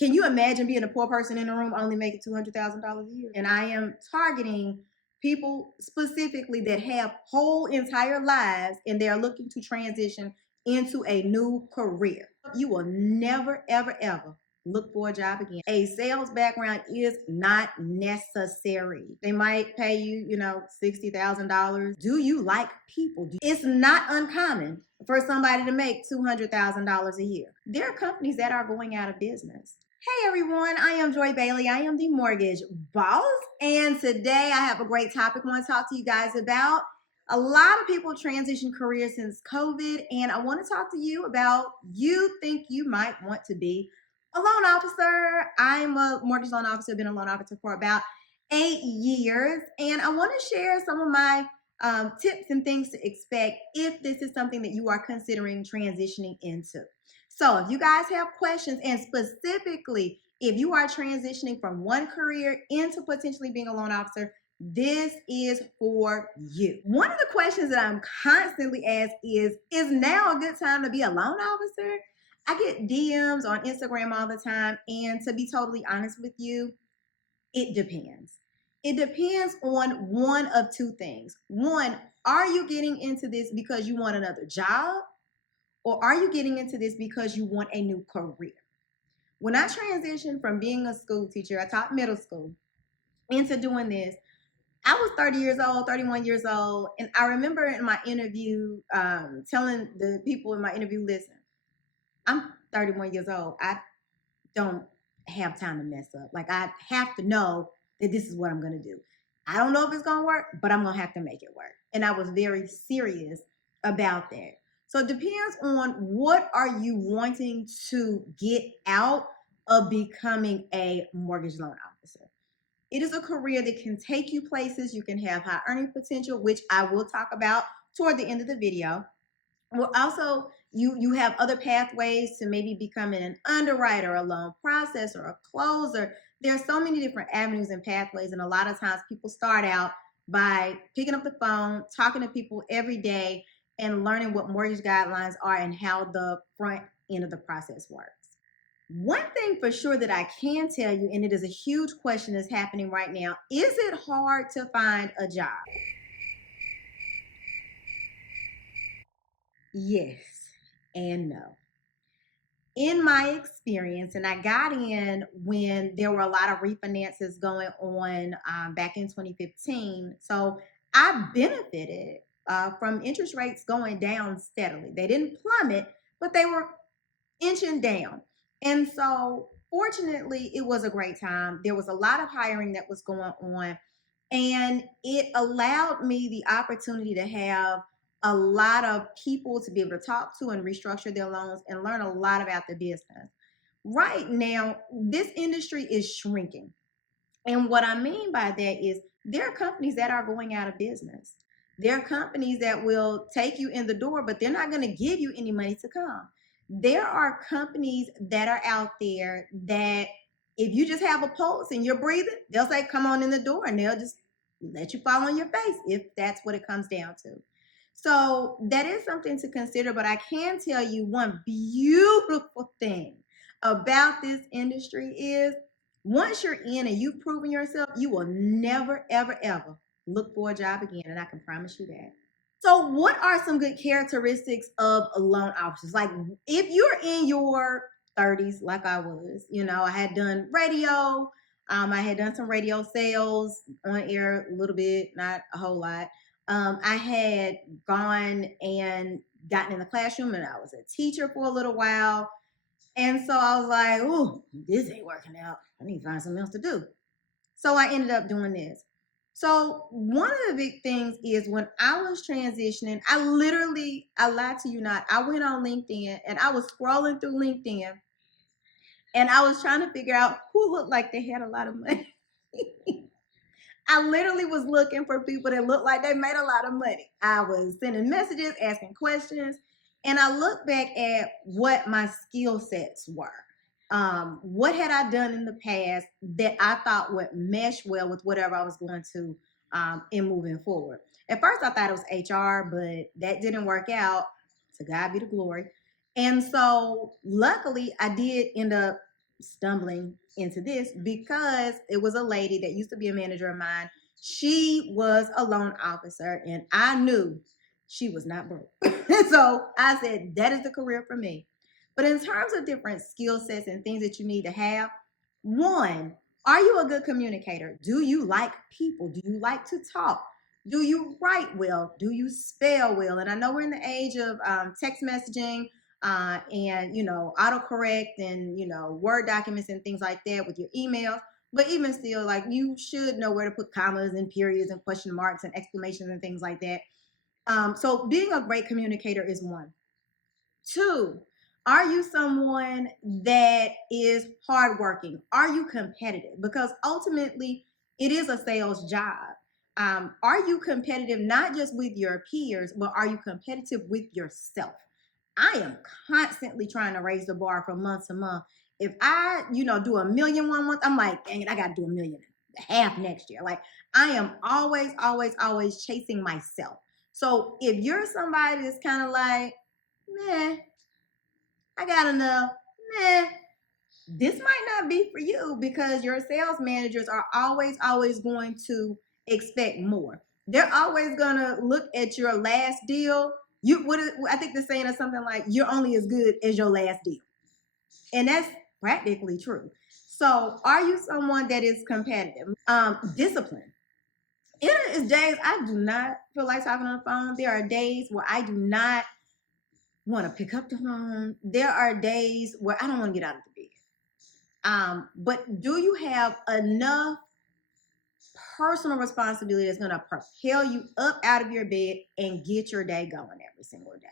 Can you imagine being a poor person in the room only making $200,000 a year? And I am targeting people specifically that have whole entire lives and they're looking to transition into a new career. You will never, ever, ever look for a job again. A sales background is not necessary. They might pay you, $60,000. Do you like people? It's not uncommon for somebody to make $200,000 a year. There are companies that are going out of business. Hey everyone, I am Joy Bailey. I am the mortgage boss, and today I have a great topic I want to talk to you guys about. A lot of people transition careers since COVID, and I want to talk to you about you think you might want to be a loan officer. I'm a mortgage loan officer, been a loan officer for about 8 years, and I want to share some of my tips and things to expect if this is something that you are considering transitioning into. So if you guys have questions, and specifically if you are transitioning from one career into potentially being a loan officer, this is for you. One of the questions that I'm constantly asked is now a good time to be a loan officer? I get DMs on Instagram all the time, and to be totally honest with you, it depends. It depends on one of two things. One, are you getting into this because you want another job? Or are you getting into this because you want a new career? When I transitioned from being a school teacher, I taught middle school, into doing this, I was 30 years old, 31 years old. And I remember in my interview telling the people in my interview, listen, I'm 31 years old. I don't have time to mess up. Like, I have to know that this is what I'm going to do. I don't know if it's going to work, but I'm going to have to make it work. And I was very serious about that. So it depends on what are you wanting to get out of becoming a mortgage loan officer. It is a career that can take you places. You can have high earning potential, which I will talk about toward the end of the video. Well, also, you have other pathways to maybe becoming an underwriter, a loan processor, a closer. There are so many different avenues and pathways, and a lot of times people start out by picking up the phone, talking to people every day, and learning what mortgage guidelines are and how the front end of the process works. One thing for sure that I can tell you, and it is a huge question that's happening right now, is it hard to find a job? Yes and no. In my experience, and I got in when there were a lot of refinances going on back in 2015, so I benefited from interest rates going down steadily. They didn't plummet, but they were inching down. And so fortunately, it was a great time. There was a lot of hiring that was going on, and it allowed me the opportunity to have a lot of people to be able to talk to and restructure their loans and learn a lot about the business. Right now, this industry is shrinking. And what I mean by that is there are companies that are going out of business. There are companies that will take you in the door, but they're not going to give you any money to come. There are companies that are out there that if you just have a pulse and you're breathing, they'll say, come on in the door, and they'll just let you fall on your face if that's what it comes down to. So that is something to consider, but I can tell you one beautiful thing about this industry is once you're in and you've proven yourself, you will never, ever, ever look for a job again, and I can promise you that. So what are some good characteristics of loan officers? Like if you're in your 30s, like I was, I had done radio. I had done some radio sales on air a little bit, not a whole lot. I had gone and gotten in the classroom, and I was a teacher for a little while. And so I was like, oh, this ain't working out. I need to find something else to do. So I ended up doing this. So one of the big things is when I was transitioning, I lied to you not, I went on LinkedIn and I was scrolling through LinkedIn and I was trying to figure out who looked like they had a lot of money. I literally was looking for people that looked like they made a lot of money. I was sending messages, asking questions, and I looked back at what my skill sets were. What had I done in the past that I thought would mesh well with whatever I was going to in moving forward? At first, I thought it was HR, but that didn't work out. To God be the glory. And so luckily, I did end up stumbling into this because it was a lady that used to be a manager of mine. She was a loan officer, and I knew she was not broke. So I said, that is the career for me. But in terms of different skill sets and things that you need to have, one, are you a good communicator? Do you like people? Do you like to talk? Do you write well? Do you spell well? And I know we're in the age of text messaging and autocorrect and Word documents and things like that with your emails. But even still, like, you should know where to put commas and periods and question marks and exclamations and things like that. So being a great communicator is one. Two, are you someone that is hardworking? Are you competitive? Because ultimately, it is a sales job. Are you competitive not just with your peers, but are you competitive with yourself? I am constantly trying to raise the bar from month to month. If I, do 1,000,000 one month, I'm like, dang it, I got to do 1,500,000 next year. Like, I am always, always, always chasing myself. So if you're somebody that's kind of like, meh, I got enough, meh, this might not be for you because your sales managers are always, always going to expect more. They're always going to look at your last deal. I think the saying is something like, you're only as good as your last deal. And that's practically true. So are you someone that is competitive? Discipline. There is days I do not feel like talking on the phone. There are days where I do not want to pick up the phone. There are days where I don't want to get out of the bed. But do you have enough personal responsibility that's going to propel you up out of your bed and get your day going every single day?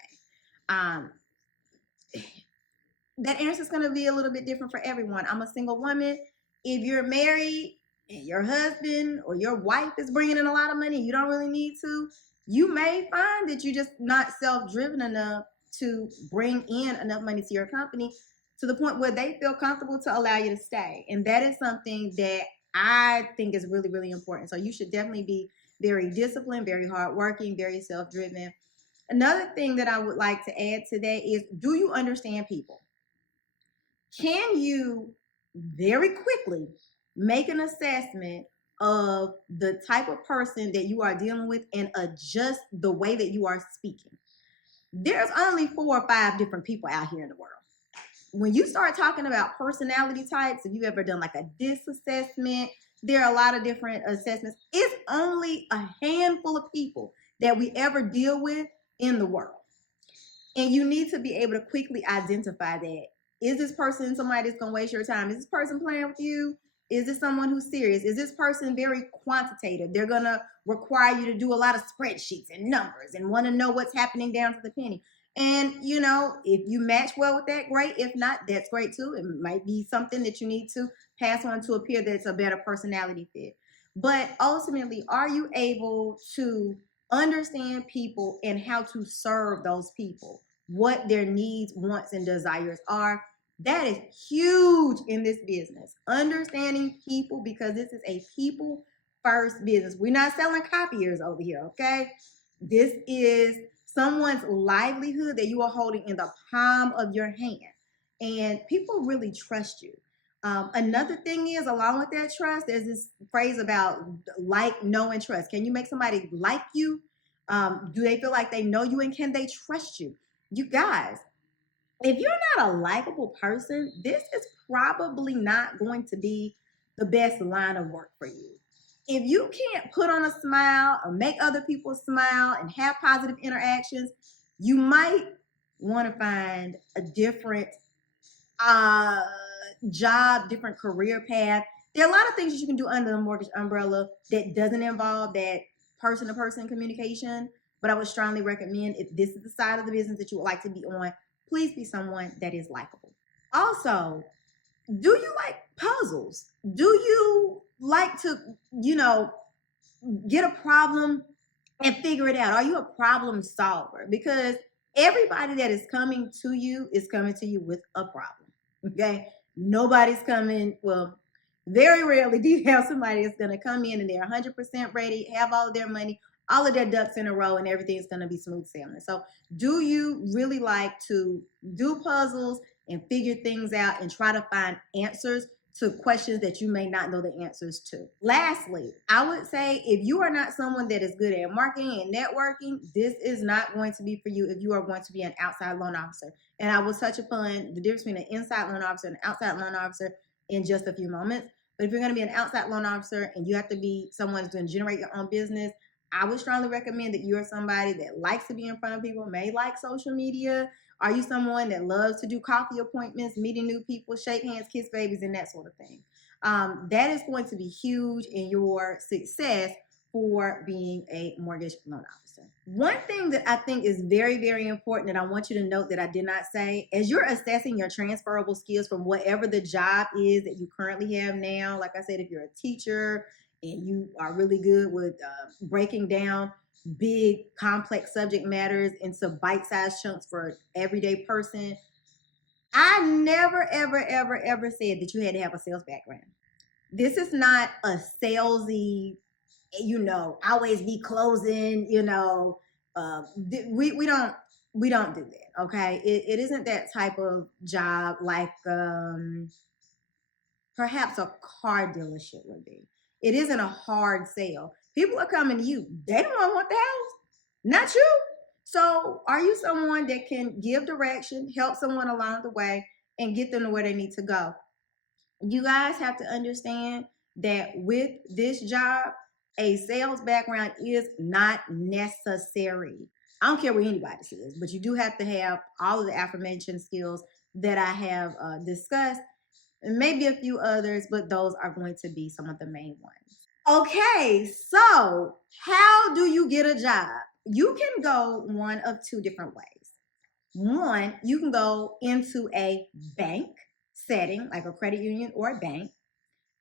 That answer is going to be a little bit different for everyone. I'm a single woman. If you're married and your husband or your wife is bringing in a lot of money, you don't really need to, you may find that you're just not self-driven enough to bring in enough money to your company to the point where they feel comfortable to allow you to stay. And that is something that I think is really, really important. So you should definitely be very disciplined, very hardworking, very self-driven. Another thing that I would like to add to that is, do you understand people? Can you very quickly make an assessment of the type of person that you are dealing with and adjust the way that you are speaking? There's only 4 or 5 different people out here in the world. When you start talking about personality types, if you ever done like a DISC assessment, there are a lot of different assessments. It's only a handful of people that we ever deal with in the world. And you need to be able to quickly identify that. Is this person somebody that's going to waste your time? Is this person playing with you? Is this someone who's serious? Is this person very quantitative? They're going to require you to do a lot of spreadsheets and numbers and want to know what's happening down to the penny. And, if you match well with that, great. If not, that's great too. It might be something that you need to pass on to a peer that's a better personality fit. But ultimately, are you able to understand people and how to serve those people? What their needs, wants, and desires are. That is huge in this business. Understanding people, because this is a people first business. We're not selling copiers over here, okay? This is someone's livelihood that you are holding in the palm of your hand. And people really trust you. Another thing is, along with that trust, there's this phrase about like, know, and trust. Can you make somebody like you? Do they feel like they know you, and can they trust you? You guys, if you're not a likable person, this is probably not going to be the best line of work for you. If you can't put on a smile or make other people smile and have positive interactions, you might want to find a different job, different career path. There are a lot of things that you can do under the mortgage umbrella that doesn't involve that person-to-person communication. But I would strongly recommend, if this is the side of the business that you would like to be on, please be someone that is likable. Also, do you like puzzles? Do you like to, get a problem and figure it out? Are you a problem solver? Because everybody that is coming to you with a problem, okay? Nobody's coming, well, very rarely do you have somebody that's going to come in and they're 100% ready, have all of their money, all of their ducks in a row, and everything's going to be smooth sailing. So do you really like to do puzzles and figure things out and try to find answers to questions that you may not know the answers to. Lastly, I would say if you are not someone that is good at marketing and networking, this is not going to be for you if you are going to be an outside loan officer. And I will touch upon the difference between an inside loan officer and an outside loan officer in just a few moments. But if you're going to be an outside loan officer and you have to be someone who's going to generate your own business, I would strongly recommend that you're somebody that likes to be in front of people, may like social media. Are you someone that loves to do coffee appointments, meeting new people, shake hands, kiss babies, and that sort of thing? That is going to be huge in your success for being a mortgage loan officer. One thing that I think is very, very important that I want you to note that I did not say, as you're assessing your transferable skills from whatever the job is that you currently have now, like I said, if you're a teacher and you are really good with breaking down big complex subject matters into bite-sized chunks for everyday person, I never ever said that you had to have a sales background. This is not a salesy, always be closing, we don't do that. Okay, it isn't that type of job like perhaps a car dealership would be. It isn't a hard sale. People are coming to you. They don't want the house, not you. So are you someone that can give direction, help someone along the way, and get them to where they need to go? You guys have to understand that with this job, a sales background is not necessary. I don't care what anybody says, but you do have to have all of the aforementioned skills that I have discussed, and maybe a few others, but those are going to be some of the main ones. Okay, so how do you get a job? You can go one of two different ways. One, you can go into a bank setting, like a credit union or a bank,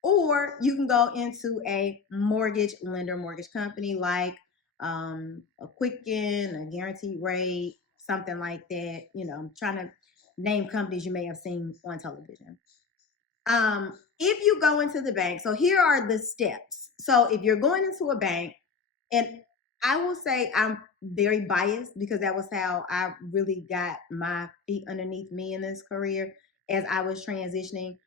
or you can go into a mortgage lender, mortgage company like a Quicken, a Guaranteed Rate, something like that. I'm trying to name companies you may have seen on television. If you go into the bank, so here are the steps. So if you're going into a bank, and I will say I'm very biased because that was how I really got my feet underneath me in this career as I was transitioning.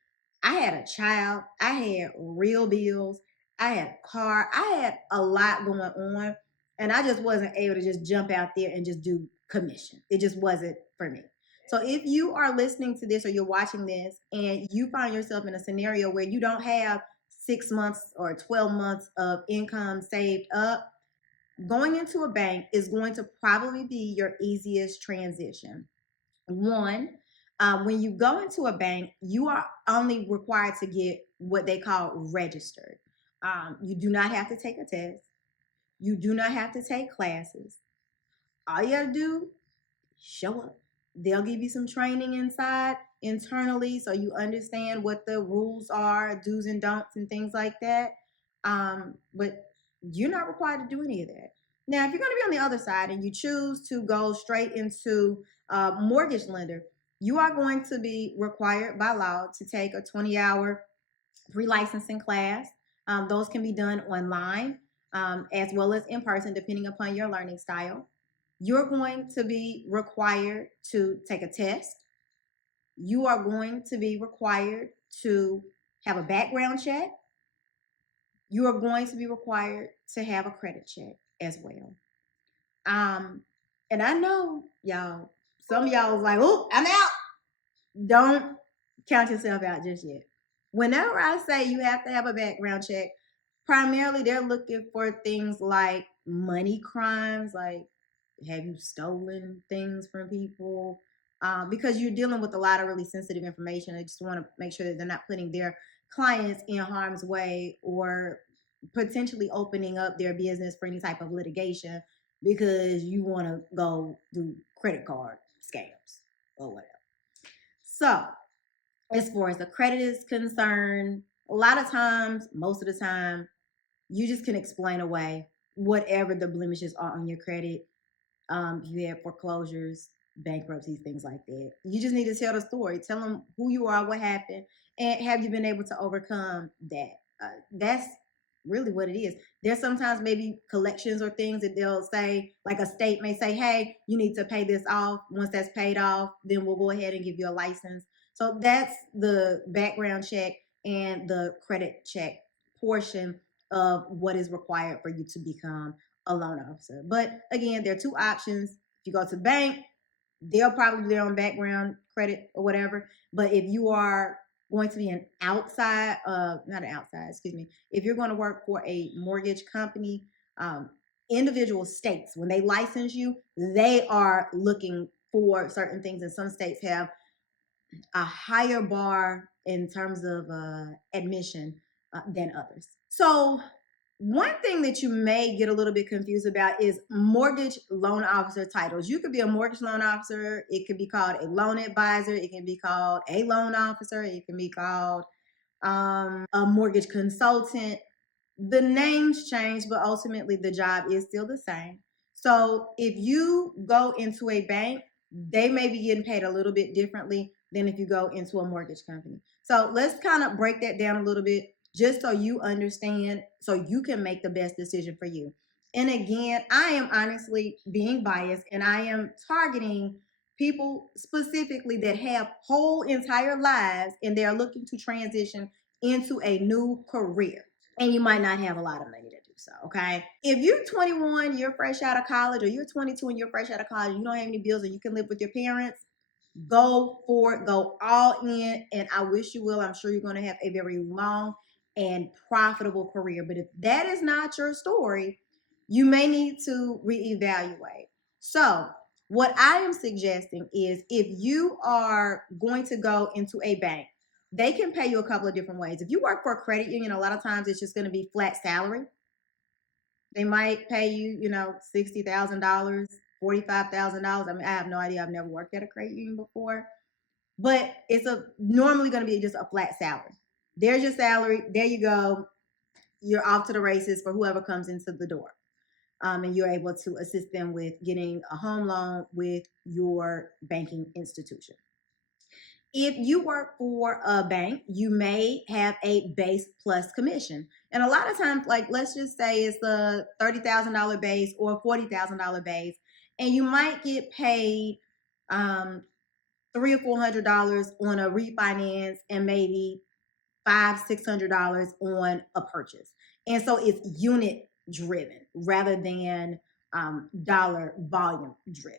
I had a child, I had real bills, I had a car, I had a lot going on, and I just wasn't able to just jump out there and just do commission. It just wasn't for me. So if you are listening to this or you're watching this and you find yourself in a scenario where you don't have 6 months or 12 months of income saved up, going into a bank is going to probably be your easiest transition. One, when you go into a bank, you are only required to get what they call registered. You do not have to take a test. You do not have to take classes. All you got to do, show up. They'll give you some training internally, so you understand what the rules are, do's and don'ts, and things like that. But you're not required to do any of that. Now, if you're going to be on the other side and you choose to go straight into mortgage lender, you are going to be required by law to take a 20-hour pre-licensing class. Those can be done online as well as in person, depending upon your learning style. You're going to be required to take a test. You are going to be required to have a background check. You are going to be required to have a credit check as well. And I know y'all, some of y'all was like, "Oh, I'm out." Don't count yourself out just yet. Whenever I say you have to have a background check, primarily they're looking for things like money crimes, like have you stolen things from people? Because you're dealing with a lot of really sensitive information. I just want to make sure that they're not putting their clients in harm's way or potentially opening up their business for any type of litigation because you want to go do credit card scams or whatever. So as far as the credit is concerned, a lot of times, most of the time, you just can explain away whatever the blemishes are on your credit. You have foreclosures, bankruptcies, things like that. You just need to tell the story. Tell them who you are, what happened, and have you been able to overcome that. That's really what it is. There's sometimes maybe collections or things that they'll say, like a state may say, hey, you need to pay this off. Once that's paid off, then we'll go ahead and give you a license. So that's the background check and the credit check portion of what is required for you to become a loan officer. But again, there are two options. If you go to the bank, they'll probably do their own background credit or whatever. But if you are going to be an outside, not an outside, excuse me, if you're going to work for a mortgage company, individual states, when they license you, they are looking for certain things. And some states have a higher bar in terms of admission than others. So one thing that you may get a little bit confused about is mortgage loan officer titles. You could be a mortgage loan officer. It could be called a loan advisor. It can be called a loan officer. It can be called a mortgage consultant. The names change, but ultimately the job is still the same. So if you go into a bank, they may be getting paid a little bit differently than if you go into a mortgage company. So let's kind of break that down a little bit just so you understand, so you can make the best decision for you. And again, I am honestly being biased and I am targeting people specifically that have whole entire lives and they're looking to transition into a new career. And you might not have a lot of money to do so, okay? If you're 21, you're fresh out of college, or you're 22 and you're fresh out of college, you don't have any bills, and you can live with your parents, go for it, go all in, and I wish you will. I'm sure you're going to have a very long and profitable career. But if that is not your story, you may need to reevaluate. So, what I am suggesting is if you are going to go into a bank, they can pay you a couple of different ways. If you work for a credit union, a lot of times it's just going to be flat salary. They might pay you, $60,000, $45,000. I mean, I have no idea. I've never worked at a credit union before, but it's normally going to be just a flat salary. There's your salary. There you go. You're off to the races for whoever comes into the door. And you're able to assist them with getting a home loan with your banking institution. If you work for a bank, you may have a base plus commission. And a lot of times, like let's just say it's a $30,000 base or a $40,000 base, and you might get paid $300 or $400 on a refinance and maybe $500-$600 on a purchase. And so it's unit driven rather than dollar volume driven.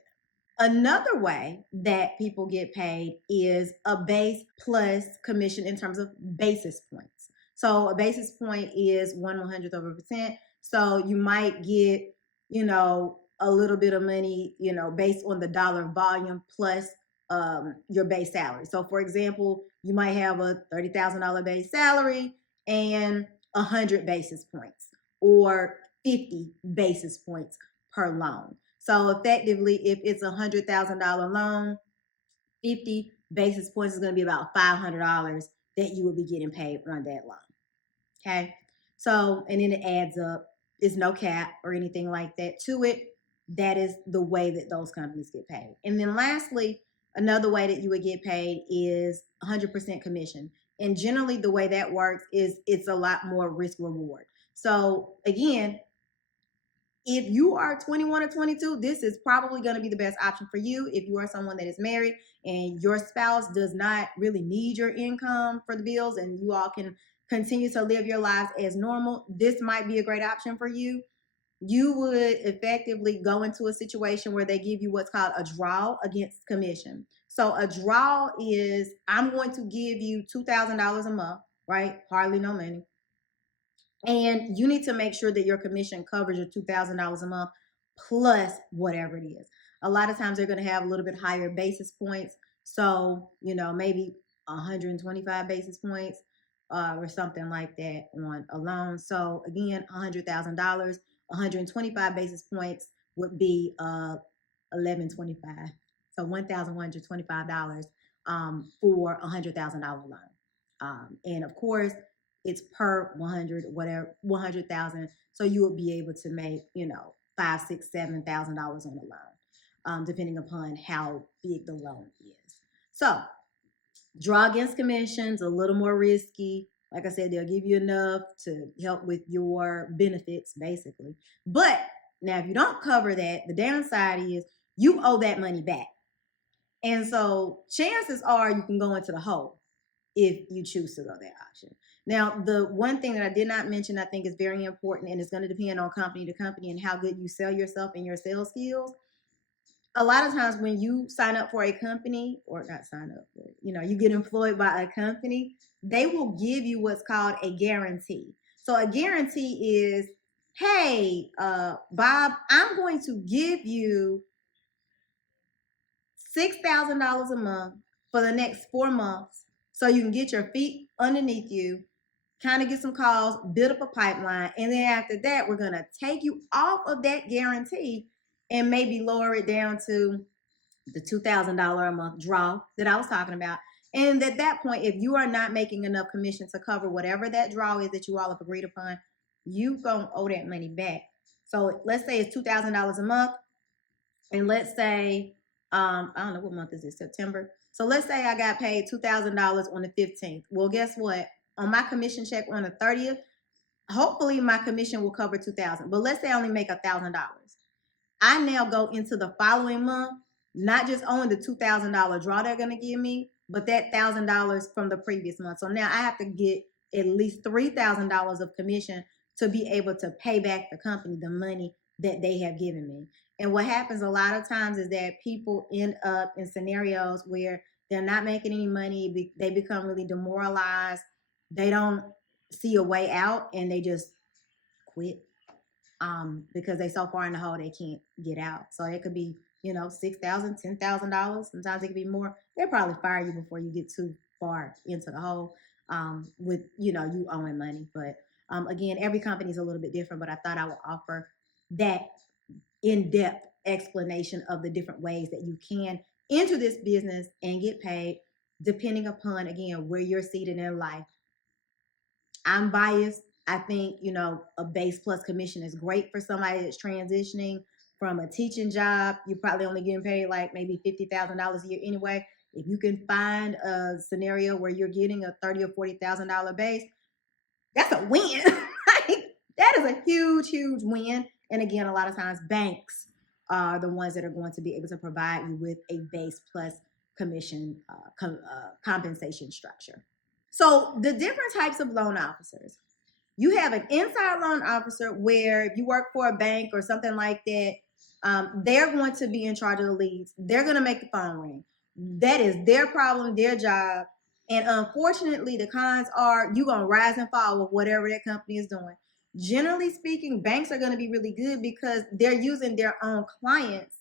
Another way that people get paid is a base plus commission in terms of basis points. So a basis point is 1/100th of a percent. So you might get, a little bit of money, based on the dollar volume plus your base salary. So for example, you might have a $30,000 base salary and 100 basis points or 50 basis points per loan. So effectively, if it's $100,000 loan, 50 basis points is going to be about $500 that you will be getting paid on that loan. Okay. So, and then it adds up. There's no cap or anything like that to it. That is the way that those companies get paid. And then lastly, another way that you would get paid is 100% commission. And generally the way that works is it's a lot more risk reward. So again, if you are 21 or 22, this is probably going to be the best option for you. If you are someone that is married and your spouse does not really need your income for the bills and you all can continue to live your lives as normal, this might be a great option for you. You would effectively go into a situation where they give you what's called a draw against commission. So a draw is, I'm going to give you $2,000 a month, right? Hardly no money. And you need to make sure that your commission covers your $2,000 a month plus whatever it is. A lot of times they're going to have a little bit higher basis points. So, maybe 125 basis points or something like that on a loan. So again, $100,000, 125 basis points would be $1,125. So $1,125 for a $100,000 loan. And of course, it's per 100, whatever, 100,000. So you would be able to make, $5,000, $6,000, $7,000 on a loan, depending upon how big the loan is. So draw against commissions, a little more risky. Like I said, they'll give you enough to help with your benefits, basically. But now, if you don't cover that, the downside is you owe that money back. And so chances are you can go into the hole if you choose to go that option. Now, the one thing that I did not mention, I think is very important, and it's going to depend on company to company and how good you sell yourself and your sales skills. A lot of times when you sign up for a company, or not sign up, but, you get employed by a company, they will give you what's called a guarantee. So a guarantee is, hey, Bob, I'm going to give you $6,000 a month for the next 4 months so you can get your feet underneath you, kind of get some calls, build up a pipeline, and then after that, we're going to take you off of that guarantee and maybe lower it down to the $2,000 a month draw that I was talking about. And at that point, if you are not making enough commission to cover whatever that draw is that you all have agreed upon, you gonna owe that money back. So let's say it's $2,000 a month, and let's say I don't know what month is it, September. So let's say I got paid $2,000 on the 15th. Well, guess what? On my commission check on the 30th, hopefully my commission will cover $2,000. But let's say I only make $1,000. I now go into the following month, not just owing the $2,000 draw they're going to give me, but that $1,000 from the previous month. So now I have to get at least $3,000 of commission to be able to pay back the company the money that they have given me. And what happens a lot of times is that people end up in scenarios where they're not making any money. They become really demoralized. They don't see a way out, and they just quit. Because they so far in the hole they can't get out. So it could be, $6,000, $10,000. Sometimes it could be more. They'll probably fire you before you get too far into the hole with, you owing money. But again, every company is a little bit different, but I thought I would offer that in-depth explanation of the different ways that you can enter this business and get paid depending upon, again, where you're seated in life. I'm biased. I think, a base plus commission is great for somebody that's transitioning from a teaching job. You're probably only getting paid like maybe $50,000 a year anyway. If you can find a scenario where you're getting a $30,000 or $40,000 base, that's a win. That is a huge, huge win. And again, a lot of times banks are the ones that are going to be able to provide you with a base plus commission compensation structure. So the different types of loan officers. You have an inside loan officer where if you work for a bank or something like that, they're going to be in charge of the leads. They're going to make the phone ring. That is their problem, their job. And unfortunately, the cons are you're going to rise and fall with whatever that company is doing. Generally speaking, banks are going to be really good because they're using their own clients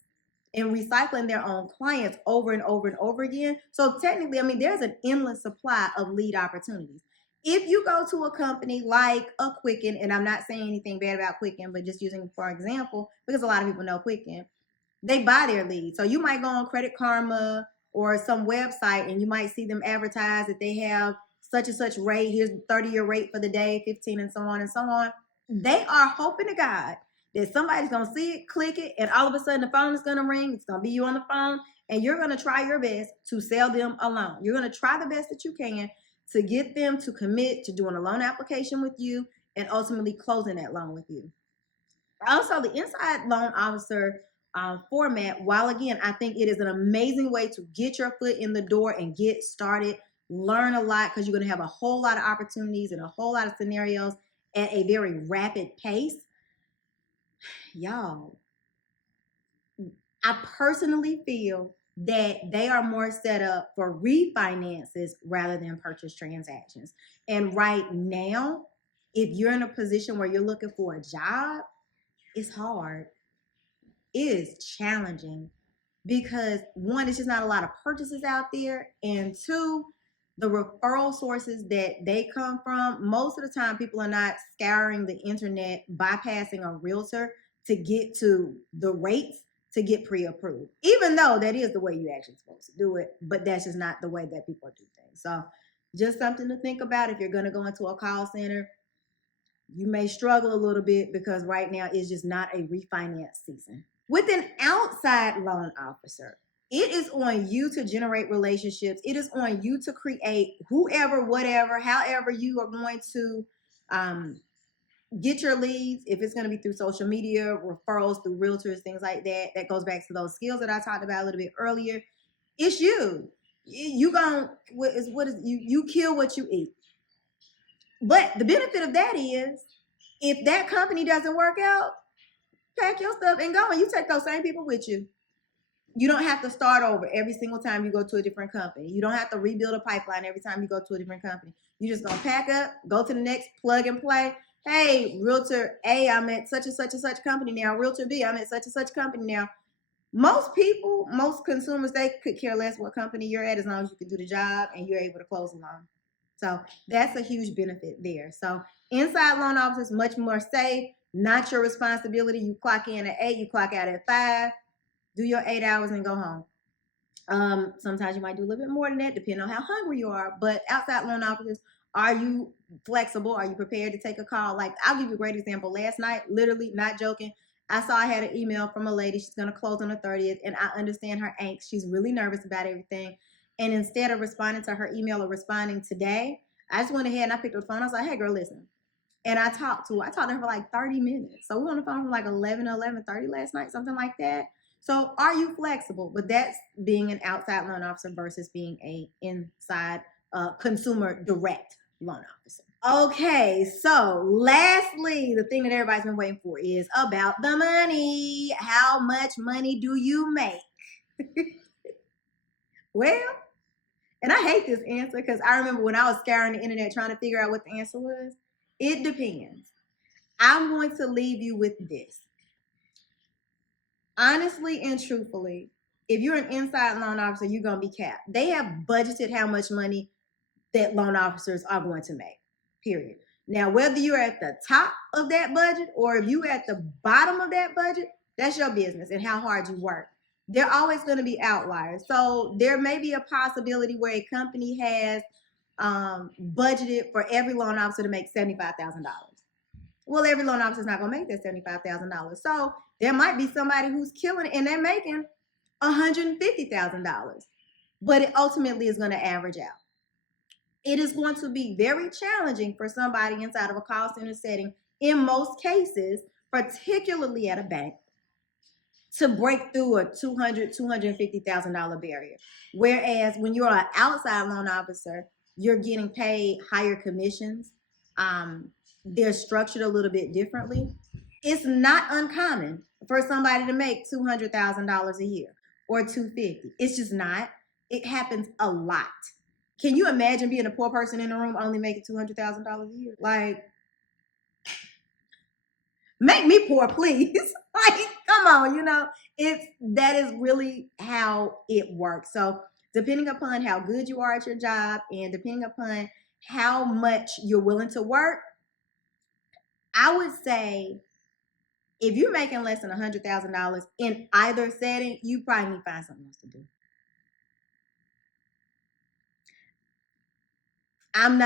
and recycling their own clients over and over and over again. So technically, there's an endless supply of lead opportunities. If you go to a company like a Quicken, and I'm not saying anything bad about Quicken, but just using for example, because a lot of people know Quicken, they buy their leads. So you might go on Credit Karma or some website and you might see them advertise that they have such and such rate. Here's the 30-year rate for the day, 15, and so on and so on. They are hoping to God that somebody's going to see it, click it, and all of a sudden the phone is going to ring. It's going to be you on the phone, and you're going to try your best to sell them a loan. You're going to try the best that you can to get them to commit to doing a loan application with you and ultimately closing that loan with you. Also, the inside loan officer format, while again, I think it is an amazing way to get your foot in the door and get started, learn a lot because you're going to have a whole lot of opportunities and a whole lot of scenarios at a very rapid pace. Y'all, I personally feel that they are more set up for refinances rather than purchase transactions. And right now, if you're in a position where you're looking for a job, it's hard. It is challenging because one, it's just not a lot of purchases out there. And two, the referral sources that they come from, most of the time people are not scouring the internet, bypassing a realtor to get to the rates to get pre-approved, even though that is the way you actually supposed to do it, but that's just not the way that people do things. So just something to think about. If you're going to go into a call center, you may struggle a little bit because right now it's just not a refinance season. With an outside loan officer, it is on you to generate relationships. It is on you to create whoever, whatever, however you are going to get your leads. If it's going to be through social media, referrals, through realtors, things like that, that goes back to those skills that I talked about a little bit earlier. It's you. You you kill what you eat. But the benefit of that is, if that company doesn't work out, pack your stuff and go, and you take those same people with you. You don't have to start over every single time you go to a different company. You don't have to rebuild a pipeline every time you go to a different company. You just gonna pack up, go to the next, plug and play. Hey, Realtor A, I'm at such and such and such company now. Realtor B, I'm at such and such company now. Most people, most consumers, they could care less what company you're at as long as you can do the job and you're able to close a loan. So that's a huge benefit there. So inside loan officers, much more safe, not your responsibility. You clock in at 8, you clock out at 5. Do your 8 hours and go home. Sometimes you might do a little bit more than that, depending on how hungry you are. But outside loan officers, are you flexible? Are you prepared to take a call? Like, I'll give you a great example. Last night, literally, not joking, I saw I had an email from a lady. She's going to close on the 30th, and I understand her angst. She's really nervous about everything. And instead of responding to her email or responding today, I just went ahead and I picked up the phone. I was like, hey, girl, listen. And I talked to her for like 30 minutes. So we were on the phone from like 11 to 11:30 last night, something like that. So are you flexible? But that's being an outside loan officer versus being a inside consumer direct loan officer. Okay, so lastly, the thing that everybody's been waiting for is about the money. How much money do you make? Well, and I hate this answer because I remember when I was scouring the internet trying to figure out what the answer was. It depends. I'm going to leave you with this. Honestly and truthfully, if you're an inside loan officer, you're going to be capped. They have budgeted how much money that loan officers are going to make, period. Now, whether you're at the top of that budget or if you're at the bottom of that budget, that's your business and how hard you work. There are always going to be outliers. So there may be a possibility where a company has budgeted for every loan officer to make $75,000. Well, every loan officer is not going to make that $75,000. So there might be somebody who's killing it and they're making $150,000, but it ultimately is going to average out. It is going to be very challenging for somebody inside of a call center setting, in most cases, particularly at a bank, to break through a $200,000, $250,000 barrier. Whereas when you're an outside loan officer, you're getting paid higher commissions. They're structured a little bit differently. It's not uncommon for somebody to make $200,000 a year or $250,000. It's just not. It happens a lot. Can you imagine being a poor person in the room only making $200,000 a year? Like, make me poor, please. Like, come on, that is really how it works. So depending upon how good you are at your job and depending upon how much you're willing to work, I would say if you're making less than $100,000 in either setting, you probably need to find something else to do. I'm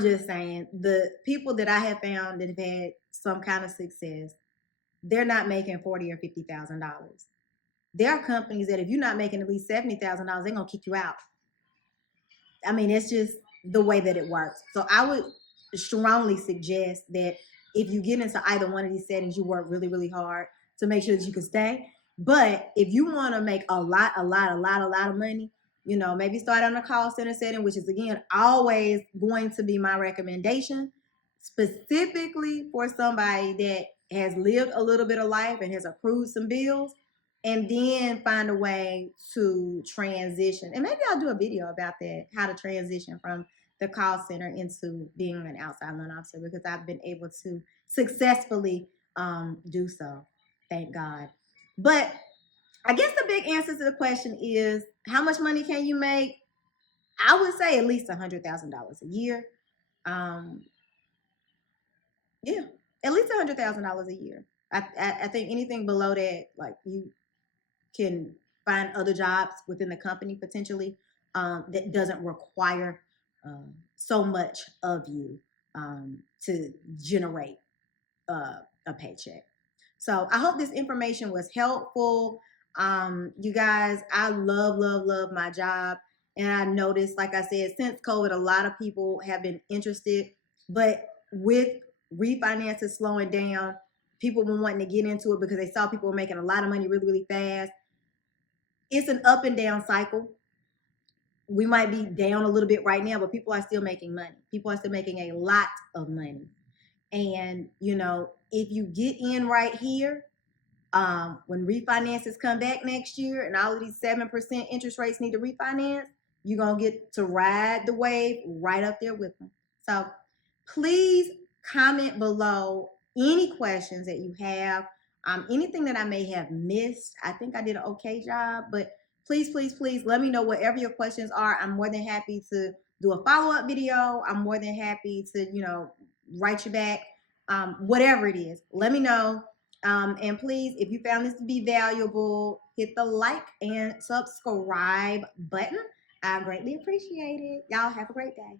just saying, the people that I have found that have had some kind of success, they're not making $40,000 or $50,000. There are companies that if you're not making at least $70,000, they're gonna kick you out. I mean, it's just the way that it works. So I would strongly suggest that if you get into either one of these settings, you work really, really hard to make sure that you can stay. But if you want to make a lot of money, maybe start on a call center setting, which is, again, always going to be my recommendation, specifically for somebody that has lived a little bit of life and has accrued some bills, and then find a way to transition. And maybe I'll do a video about that, how to transition from the call center into being an outside loan officer, because I've been able to successfully do so. Thank God. But I guess the big answer to the question is, how much money can you make? I would say at least $100,000 a year. Yeah, at least $100,000 a year. I think anything below that, like, you can find other jobs within the company potentially that doesn't require so much of you to generate a paycheck. So I hope this information was helpful. You guys, I love my job. And I noticed, like I said, since COVID, a lot of people have been interested, but with refinances slowing down, people were wanting to get into it because they saw people were making a lot of money really fast. It's an up and down cycle. We might be down a little bit right now, but people are still making money. People are still making a lot of money. And, you know, if you get in right here, when refinances come back next year and all of these 7% interest rates need to refinance, you're going to get to ride the wave right up there with them. So please comment below any questions that you have. Anything that I may have missed. I think I did an okay job, but please let me know whatever your questions are. I'm more than happy to do a follow-up video. I'm more than happy to, you know, write you back. Whatever it is, let me know. And please, if you found this to be valuable, hit the like and subscribe button. I greatly appreciate it. Y'all have a great day.